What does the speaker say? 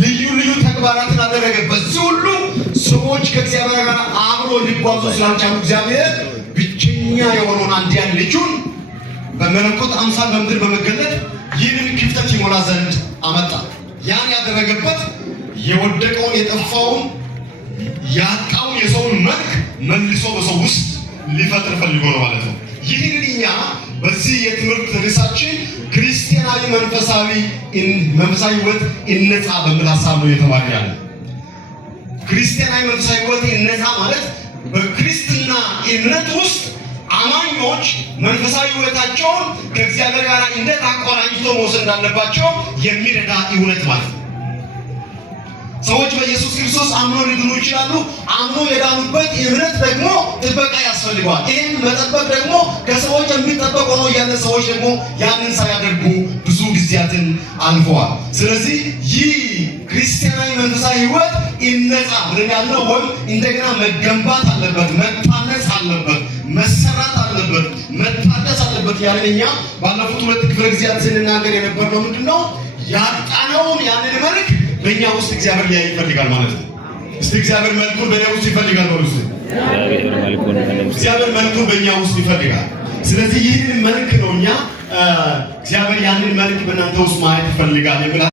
ልዩ ልዩ ተግባራትን አደረገ። በዚህ ሁሉ ሰዎች ከእግዚአብሔር ጋር አብሮ ሊጓዙ ስላልቻሉ እግዚአብሔር ብቸኛ የሆነውን አንድያ ልጁን በመለኮት አምሳል በምድር በመገለጥ ይህንን ክፍተት ይሞላ ዘንድ አመጣ። ያን ያደረገበት የወደቀውን የጠፋውን ያጣውን የሰውን መልክ መልሶ በሰው ውስጥ ሊፈጥር ፈልጎ ነው ማለት ነው። ይህንን እኛ በዚህ የትምህርት ርዕሳችን ክርስቲያናዊ መንፈሳዊ ሕይወት ይነጻ በሚል ሀሳብ ነው እየተማርን ያለው። ክርስቲያናዊ መንፈሳዊ ሕይወት ይነጻ ማለት በክርስትና እምነት ውስጥ አማኞች መንፈሳዊ ሕይወታቸውን ከእግዚአብሔር ጋር እንዴት አቆራኝቶ መውሰድ እንዳለባቸው የሚረዳ እውነት ማለት ነው። ሰዎች በኢየሱስ ክርስቶስ አምኖ ሊድኑ ይችላሉ። አምኖ የዳኑበት እምነት ደግሞ ጥበቃ ያስፈልገዋል። ይህን መጠበቅ ደግሞ ከሰዎች የሚጠበቅ ሆኖ ያለ ሰዎች ደግሞ ያንን ሳያደርጉ ብዙ ጊዜያትን አልፈዋል። ስለዚህ ይህ ክርስቲያናዊ መንፈሳዊ ሕይወት ይነጻ ብለን ያለው ወይም እንደገና መገንባት አለበት፣ መታነጽ አለበት፣ መሰራት አለበት፣ መታደስ አለበት ያለን እኛ ባለፉት 2 ክፍለ ጊዜያት ስንናገር የነበረው ምንድነው? ያጣነውን ያንን መልክ በእኛ ውስጥ እግዚአብሔር ሊያይ ይፈልጋል ማለት ነው። እስቲ እግዚአብሔር መልኩን በእኛ ውስጥ ይፈልጋል ነው። እግዚአብሔር መልኩን በእኛ ውስጥ ይፈልጋል። ስለዚህ ይህንን መልክ ነው እኛ እግዚአብሔር ያንን መልክ በእናንተ ውስጥ ማየት ይፈልጋል።